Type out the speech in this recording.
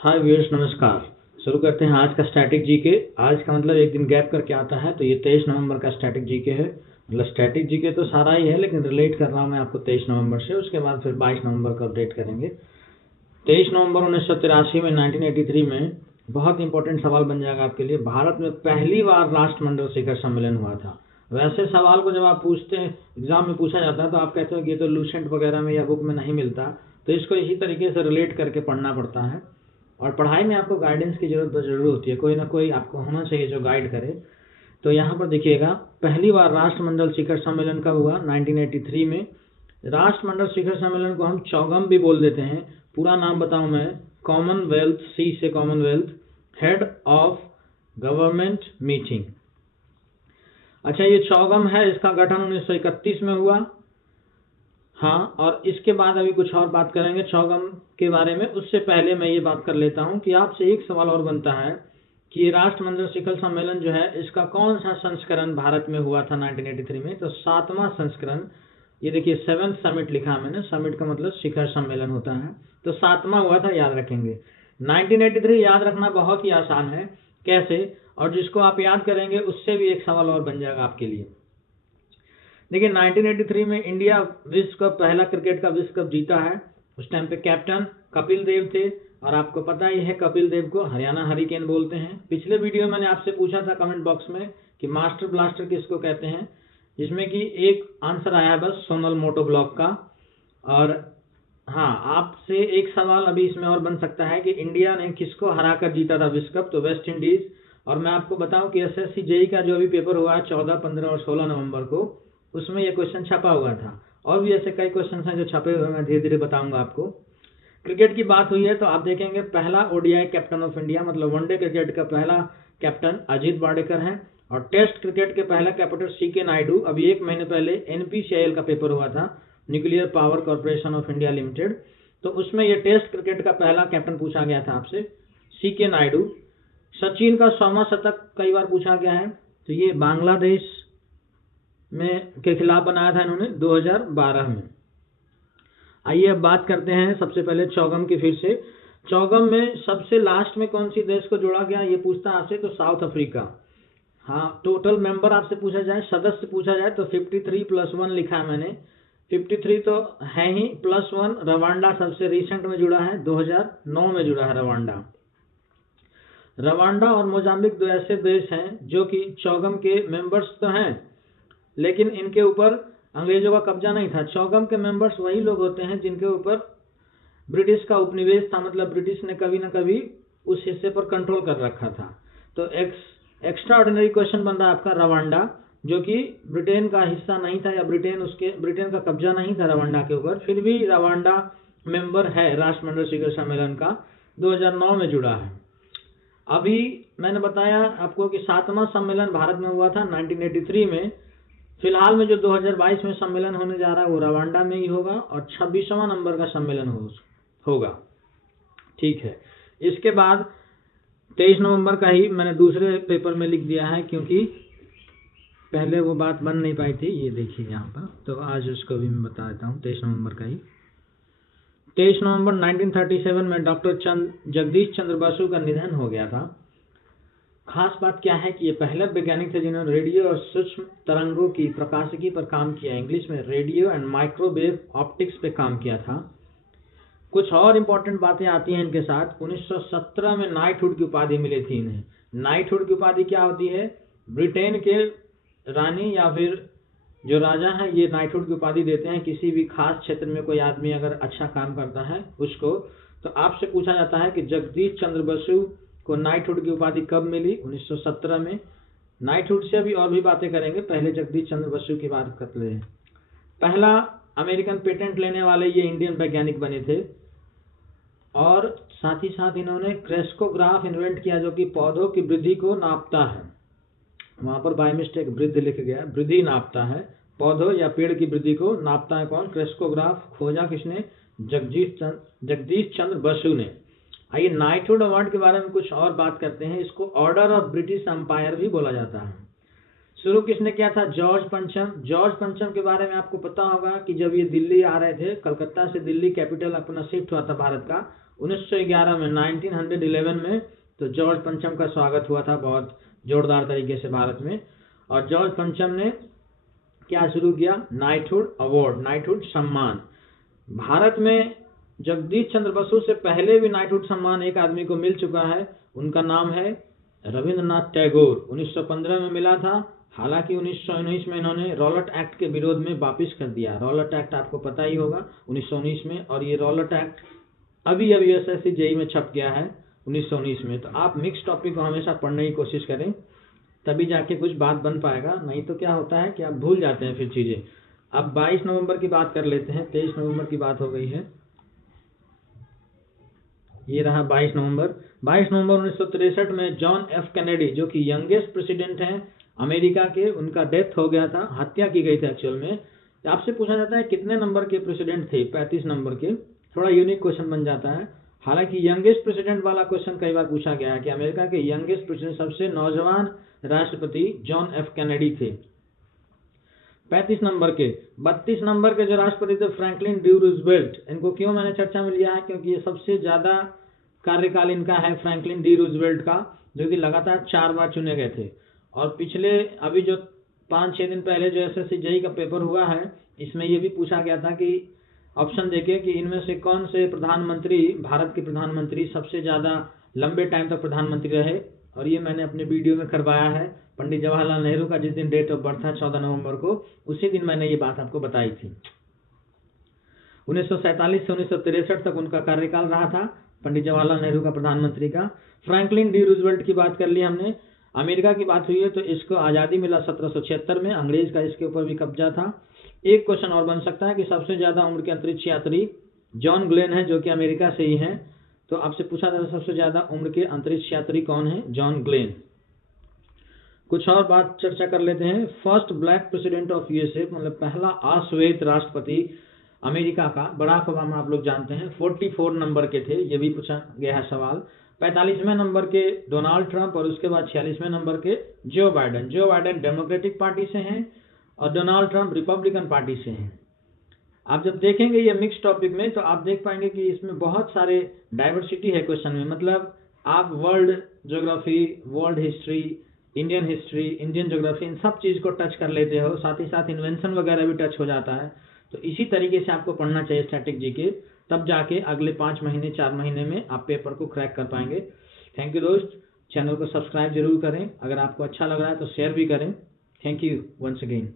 हाय viewers, नमस्कार। शुरू करते हैं आज का स्टैटिक जीके। आज का मतलब एक दिन गैप करके आता है, तो ये 23 नवंबर का स्टैटिक जीके है। मतलब स्टैटिक जीके तो सारा ही है, लेकिन रिलेट कर रहा हूँ मैं आपको 23 नवंबर से। उसके बाद फिर 22 नवंबर का अपडेट करेंगे। 23 नवंबर 1983 में 1983 में बहुत इंपॉर्टेंट सवाल बन जाएगा आपके लिए। भारत में पहली बार राष्ट्रमंडल शिखर सम्मेलन हुआ था। वैसे सवाल को जब आप पूछते हैं, एग्जाम में पूछा जाता है, तो आप कहते हो कि ये तो लूसेंट वगैरह में या बुक में नहीं मिलता, तो इसको इसी तरीके से रिलेट करके पढ़ना पड़ता है। और पढ़ाई में आपको गाइडेंस की जरूरत तो जरूर होती है, कोई ना कोई आपको होना चाहिए जो गाइड करे। तो यहाँ पर देखिएगा, पहली बार राष्ट्रमंडल शिखर सम्मेलन कब हुआ? 1983 में। राष्ट्रमंडल शिखर सम्मेलन को हम चौगम भी बोल देते हैं। पूरा नाम बताऊं मैं, कॉमनवेल्थ, सी से Commonwealth, head of government meeting. अच्छा, ये चौगम है, इसका गठन 1931 में हुआ। हाँ, और इसके बाद अभी कुछ और बात करेंगे चौगम के बारे में। उससे पहले मैं ये बात कर लेता हूँ कि आपसे एक सवाल और बनता है कि राष्ट्रमंडल शिखर सम्मेलन जो है, इसका कौन सा संस्करण भारत में हुआ था 1983 में? तो 7वां संस्करण। ये देखिए 7th समिट लिखा है मैंने। समिट का मतलब शिखर सम्मेलन होता है, तो 7वां हुआ था, याद रखेंगे। 1983 याद रखना बहुत ही आसान है। कैसे? और जिसको आप याद करेंगे उससे भी एक सवाल और बन जाएगा आपके लिए। देखिए 1983 में इंडिया विश्व कप, पहला क्रिकेट का विश्व कप जीता है। उस टाइम पे कैप्टन कपिल देव थे, और आपको पता ही है कपिल देव को हरियाणा हरिकेन बोलते हैं। पिछले वीडियो मैंने आपसे पूछा था कमेंट बॉक्स में कि मास्टर ब्लास्टर किसको कहते हैं, जिसमें कि एक आंसर आया बस, सोनल मोटोब्लॉक का। और हाँ, आपसे एक सवाल अभी इसमें और बन सकता है कि इंडिया ने किसको हराकर जीता था विश्व कप? तो वेस्ट इंडीज। और मैं आपको बताऊं कि एसएससी जेई का जो अभी पेपर हुआ है 14, 15 और 16 नवंबर को, उसमें ये क्वेश्चन छपा हुआ था। और भी ऐसे कई क्वेश्चन हैं जो छपे हुए, मैं धीरे धीरे बताऊंगा आपको। क्रिकेट की बात हुई है तो आप देखेंगे पहला ओडीआई कैप्टन ऑफ इंडिया, मतलब वनडे क्रिकेट का पहला कैप्टन अजीत वाडेकर हैं। और टेस्ट क्रिकेट के पहला कैप्टन सीके नायडू। अभी एक महीने पहले एनपीसीआईएल का पेपर हुआ था, nuclear power corporation of India limited, तो उसमें ये टेस्ट क्रिकेट का पहला कैप्टन पूछा गया था आपसे, सीके नायडू। सचिन का 100वां शतक कई बार पूछा गया है, तो ये बांग्लादेश में के खिलाफ बनाया था इन्होंने 2012 में। आइए अब बात करते हैं सबसे पहले चौगम की। फिर से चौगम में सबसे लास्ट में कौन सी देश को जोड़ा गया, ये पूछता आपसे, तो साउथ अफ्रीका। हाँ, टोटल मेंबर आपसे पूछा जाए, सदस्य पूछा जाए, तो 53 + 1 लिखा है मैंने। 53 तो है ही, +1 रवांडा सबसे रिसेंट में जुड़ा है, 2009 में जुड़ा है रवांडा। रवांडा और मोजाम्बिक दो ऐसे देश हैं जो कि चौगम के मेंबर्स तो हैं, लेकिन इनके ऊपर अंग्रेजों का कब्जा नहीं था। चौगम के मेंबर्स वही लोग होते हैं जिनके ऊपर ब्रिटिश का उपनिवेश था, मतलब ब्रिटिश ने कभी ना कभी उस हिस्से पर कंट्रोल कर रखा था। तो एक्स्ट्रा ऑर्डिनरी क्वेश्चन बन रहा है आपका रवांडा, जो कि ब्रिटेन का हिस्सा नहीं था, या ब्रिटेन का कब्जा नहीं था रवांडा के ऊपर, फिर भी रवांडा मेंबर है राष्ट्रमंडल शिखर सम्मेलन का, 2009 में जुड़ा है। अभी मैंने बताया आपको कि 7वां सम्मेलन भारत में हुआ था 1983 में। फिलहाल में जो 2022 में सम्मेलन होने जा रहा है वो रवांडा में ही होगा, और 26वां नंबर का सम्मेलन होगा। ठीक है, इसके बाद 23 नवंबर का ही मैंने दूसरे पेपर में लिख दिया है, क्योंकि पहले वो बात बन नहीं पाई थी। ये देखिए यहाँ पर, तो आज उसको भी मैं बता देता हूँ, 23 नवंबर का ही। 23 नवंबर 1937 में डॉक्टर जगदीश चंद्र बसु का निधन हो गया था। खास बात क्या है कि ये पहले वैज्ञानिक थे जिन्होंने रेडियो और सूक्ष्म तरंगों की प्रकाशिकी पर काम किया, इंग्लिश में रेडियो एंड माइक्रोवेव ऑप्टिक्स पे काम किया था। कुछ और इम्पोर्टेंट बातें आती हैं इनके साथ। 1917 में नाइटहुड की उपाधि मिली थी इन्हें। नाइटहुड की उपाधि क्या होती है? ब्रिटेन के रानी या फिर जो राजा है, ये नाइटहुड की उपाधि देते हैं किसी भी खास क्षेत्र में कोई आदमी अगर अच्छा काम करता है उसको। तो आपसे पूछा जाता है कि जगदीश चंद्र बसु को नाइटहुड की उपाधि कब मिली? 1917 में। नाइटहुड से अभी और भी बातें करेंगे, पहले जगदीश चंद्र बसु की बात कर ले। पहला अमेरिकन पेटेंट लेने वाले ये इंडियन वैज्ञानिक बने थे। और साथ ही साथ इन्होंने क्रेस्कोग्राफ इन्वेंट किया, जो कि पौधों की वृद्धि को नापता है। वहां पर बाय मिस्टेक वृद्धि लिख गया, वृद्धि नापता है, पौधों या पेड़ की वृद्धि को नापता है कौन? क्रेस्कोग्राफ। खोजा किसने? जगदीश चंद्र बसु ने। आइए नाइटहुड अवार्ड के बारे में कुछ और बात करते हैं। इसको ऑर्डर ऑफ ब्रिटिश एम्पायर भी बोला जाता है। शुरू किसने किया था? जॉर्ज पंचम। जॉर्ज पंचम के बारे में आपको पता होगा कि जब ये दिल्ली आ रहे थे, कलकत्ता से दिल्ली कैपिटल अपना शिफ्ट हुआ था भारत का, 1911 में 1911 में तो जॉर्ज पंचम का स्वागत हुआ था बहुत जोरदार तरीके से भारत में। और जॉर्ज पंचम ने क्या शुरू किया? नाइटहुड अवार्ड, नाइटहुड सम्मान। भारत में जगदीश चंद्र बसु से पहले भी नाइटहुड सम्मान एक आदमी को मिल चुका है, उनका नाम है रविंद्रनाथ टैगोर। 1915 में मिला था, हालांकि 1919 में इन्होंने रॉलेट एक्ट के विरोध में वापिस कर दिया। रॉलेट एक्ट आपको पता ही होगा 1919 में, और ये रॉलेट एक्ट अभी एसएससी जेईई में छप गया है 1919 में। तो आप मिक्स टॉपिक को हमेशा पढ़ने की कोशिश करें, तभी जाके कुछ बात बन पाएगा, नहीं तो क्या होता है कि आप भूल जाते हैं फिर चीजें। अब 22 नवंबर की बात कर लेते हैं, 23 नवंबर की बात हो गई है। ये रहा 22 नवंबर। 22 नवंबर 1963 में जॉन एफ कैनेडी, जो कि यंगेस्ट प्रेसिडेंट हैं अमेरिका के, उनका डेथ हो गया था, हत्या की गई थी एक्चुअल में। आपसे पूछा जाता है कितने नंबर के प्रेसिडेंट थे? 35 नंबर के। थोड़ा यूनिक क्वेश्चन बन जाता है, हालांकि यंगेस्ट प्रेसिडेंट वाला क्वेश्चन कई बार पूछा गया है कि अमेरिका के यंगेस्ट प्रेसिडेंट, सबसे नौजवान राष्ट्रपति जॉन एफ कैनेडी थे 35 नंबर के। 32 नंबर के जो राष्ट्रपति थे फ्रैंकलिन डी रूजवेल्ट। इनको क्यों मैंने चर्चा में लिया है? क्योंकि ये सबसे ज्यादा कार्यकाल इनका है फ्रैंकलिन डी रूजवेल्ट का, जो कि लगातार 4 बार चुने गए थे। और पिछले अभी जो 5-6 दिन पहले जो एसएससी जेईई का पेपर हुआ है, इसमें ये भी पूछा गया था कि ऑप्शन देके कि इनमें से कौन से प्रधानमंत्री, भारत के प्रधानमंत्री सबसे ज्यादा लंबे टाइम तक प्रधानमंत्री रहे। और ये मैंने अपने वीडियो में करवाया है। पंडित जवाहरलाल नेहरू का जिस दिन डेट ऑफ बर्थ था 14 नवंबर को, उसी दिन मैंने ये बात आपको बताई थी। 1947 से 1963 तक उनका कार्यकाल रहा था पंडित जवाहरलाल नेहरू का प्रधानमंत्री का। फ्रैंकलिन डी रूजवेल्ट की बात कर ली हमने। अमेरिका की बात हुई है तो इसको आज़ादी मिला 1776 में, अंग्रेज का इसके ऊपर भी कब्जा था। एक क्वेश्चन और बन सकता है कि सबसे ज्यादा उम्र के अंतरिक्ष यात्री जॉन ग्लेन है, जो कि अमेरिका से ही हैं। तो आपसे पूछा था सबसे ज्यादा उम्र के अंतरिक्ष यात्री कौन है? John Glenn. कुछ और बात चर्चा कर लेते हैं। First black president of USA, मतलब पहला अश्वेत राष्ट्रपति अमेरिका का, बराक ओबामा आप लोग जानते हैं, 44 नंबर के थे, ये भी पूछा गया है सवाल। 45वें नंबर के डोनाल्ड ट्रंप, और उसके बाद 46वें नंबर के Joe Biden. Joe Biden democratic party से हैं और डोनाल्ड ट्रंप रिपब्लिकन पार्टी से हैं। आप जब देखेंगे ये मिक्स टॉपिक में, तो आप देख पाएंगे कि इसमें बहुत सारे डाइवर्सिटी है क्वेश्चन में। मतलब आप world geography, world history, Indian history, Indian geography, इन सब चीज को टच कर लेते हो, साथ ही साथ इन्वेंशन वगैरह भी टच हो जाता है। तो इसी तरीके से आपको पढ़ना चाहिए स्टैटिक जीके, तब जाके अगले 5 महीने 4 महीने में आप पेपर को क्रैक कर पाएंगे। थैंक यू दोस्त, चैनल को सब्सक्राइब जरूर करें, अगर आपको अच्छा लग रहा है तो शेयर भी करें। Thank you once again.